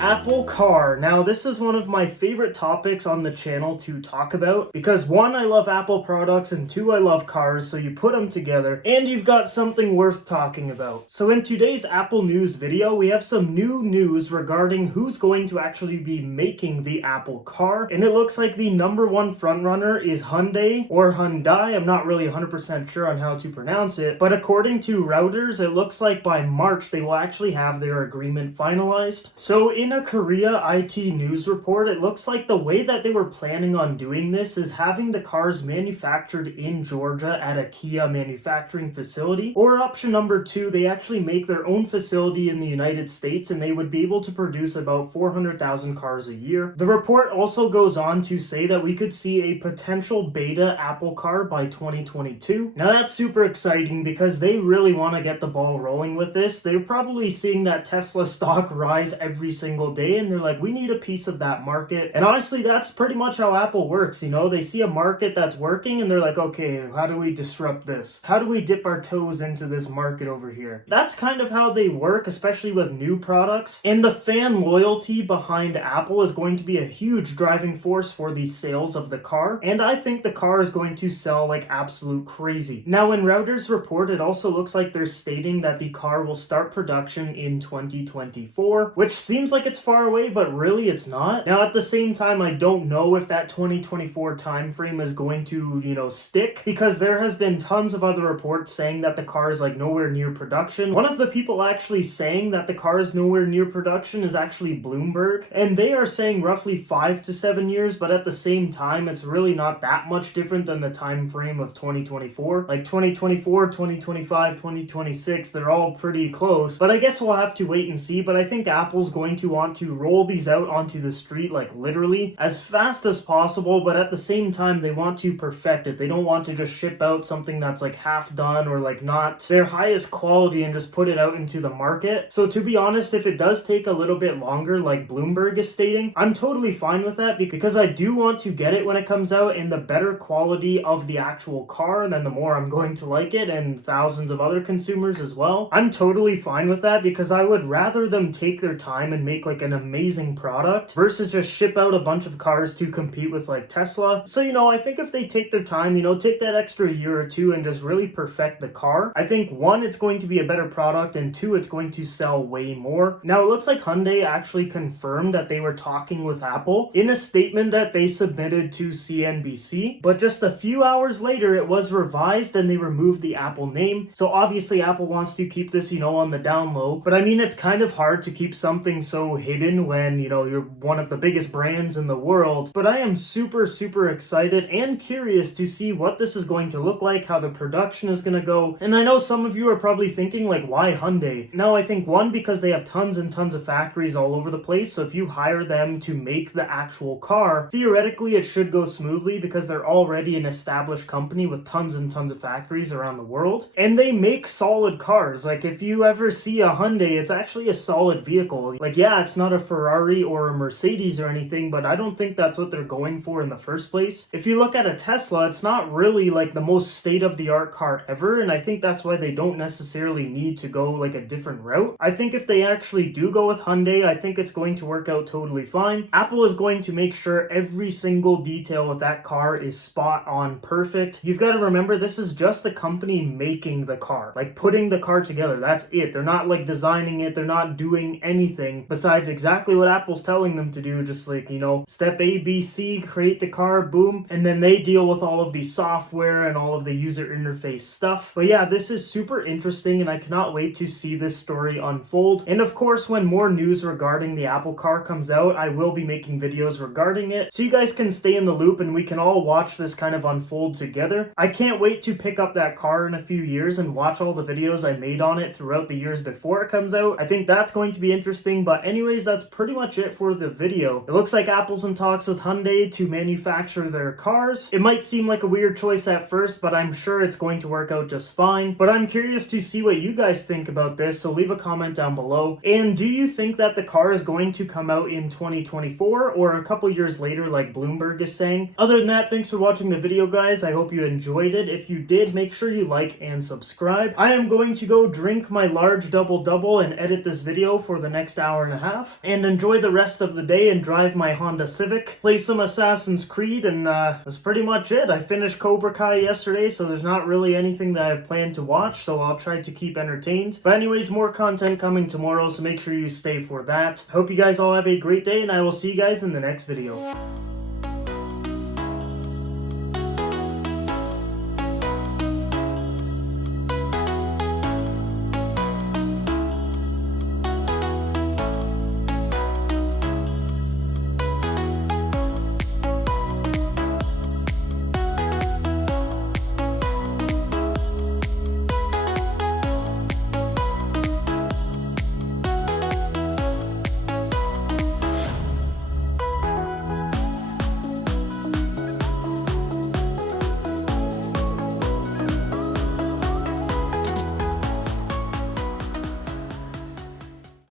Apple Car. Now, this is one of my favorite topics on the channel to talk about because one, I love Apple products, and two, I love cars, so you put them together and you've got something worth talking about. So in today's Apple News video, we have some new news regarding who's going to actually be making the Apple Car, and it looks like the number one frontrunner is Hyundai or Hyundai. I'm not really 100% sure on how to pronounce it, but according to Reuters, it looks like by March they will actually have their agreement finalized. So in a Korea IT news report, it looks like the way that they were planning on doing this is having the cars manufactured in Georgia at a Kia manufacturing facility, or option number two, they actually make their own facility in the United States and they would be able to produce about 400,000 cars a year. The report also goes on to say that we could see a potential beta Apple Car by 2022. Now that's super exciting because they really want to get the ball rolling with this. They're probably seeing that Tesla stock rise every single day and they're like, we need a piece of that market. And honestly, that's pretty much how Apple works. You know, they see a market that's working and they're like, okay, how do we disrupt this? How do we dip our toes into this market over here? That's kind of how they work, especially with new products. And the fan loyalty behind Apple is going to be a huge driving force for the sales of the car. And I think the car is going to sell like absolute crazy. Now, in Reuters report, it also looks like they're stating that the car will start production in 2024, which seems like it's far away, but really it's not. Now, at the same time, I don't know if that 2024 time frame is going to, stick, because there has been tons of other reports saying that the car is like nowhere near production. One of the people actually saying that the car is nowhere near production is actually Bloomberg, and they are saying roughly 5 to 7 years, but at the same time, it's really not that much different than the time frame of 2024. Like 2024, 2025, 2026, they're all pretty close, but I guess we'll have to wait and see. But I think Apple's going to want to roll these out onto the street like literally as fast as possible, but at the same time they want to perfect it. They don't want to just ship out something that's like half done or like not their highest quality and just put it out into the market. So to be honest, if it does take a little bit longer like Bloomberg is stating, I'm totally fine with that because I do want to get it when it comes out, and the better quality of the actual car, then the more I'm going to like it, and thousands of other consumers as well. I'm totally fine with that because I would rather them take their time and make like an amazing product versus just ship out a bunch of cars to compete with like Tesla. So, I think if they take their time, take that extra year or two and just really perfect the car, I think one, it's going to be a better product, and two, it's going to sell way more. Now, it looks like Hyundai actually confirmed that they were talking with Apple in a statement that they submitted to CNBC, but just a few hours later, it was revised and they removed the Apple name. So obviously Apple wants to keep this, on the down low, but I mean, it's kind of hard to keep something so hidden when, you're one of the biggest brands in the world. But I am super, super excited and curious to see what this is going to look like, how the production is going to go. And I know some of you are probably thinking like, why Hyundai? Now, I think one, because they have tons and tons of factories all over the place. So if you hire them to make the actual car, theoretically it should go smoothly because they're already an established company with tons and tons of factories around the world. And they make solid cars. Like if you ever see a Hyundai, it's actually a solid vehicle. Like, yeah, it's not a Ferrari or a Mercedes or anything, but I don't think that's what they're going for in the first place. If you look at a Tesla, it's not really like the most state-of-the-art car ever, and I think that's why they don't necessarily need to go like a different route. I think if they actually do go with Hyundai, I think it's going to work out totally fine. Apple is going to make sure every single detail with that car is spot on perfect. You've got to remember, this is just the company making the car, like putting the car together. That's it. They're not like designing it. They're not doing anything besides exactly what Apple's telling them to do. Just like, step A, B, C, create the car, boom. And then they deal with all of the software and all of the user interface stuff. But yeah, this is super interesting and I cannot wait to see this story unfold. And of course, when more news regarding the Apple Car comes out, I will be making videos regarding it so you guys can stay in the loop and we can all watch this kind of unfold together. I can't wait to pick up that car in a few years and watch all the videos I made on it throughout the years before it comes out. I think that's going to be interesting, but anyways, that's pretty much it for the video. It looks like Apple's in talks with Hyundai to manufacture their cars. It might seem like a weird choice at first, but I'm sure it's going to work out just fine. But I'm curious to see what you guys think about this, so leave a comment down below. And do you think that the car is going to come out in 2024 or a couple years later like Bloomberg is saying? Other than that, thanks for watching the video, guys. I hope you enjoyed it. If you did, make sure you like and subscribe. I am going to go drink my large double-double and edit this video for the next hour and a half. half, and enjoy the rest of the day and drive my Honda Civic, play some Assassin's Creed, and that's pretty much it. I finished Cobra Kai yesterday, so there's not really anything that I've planned to watch, so I'll try to keep entertained. But anyways, more content coming tomorrow, so make sure you stay for that. Hope you guys all have a great day, and I will see you guys in the next video.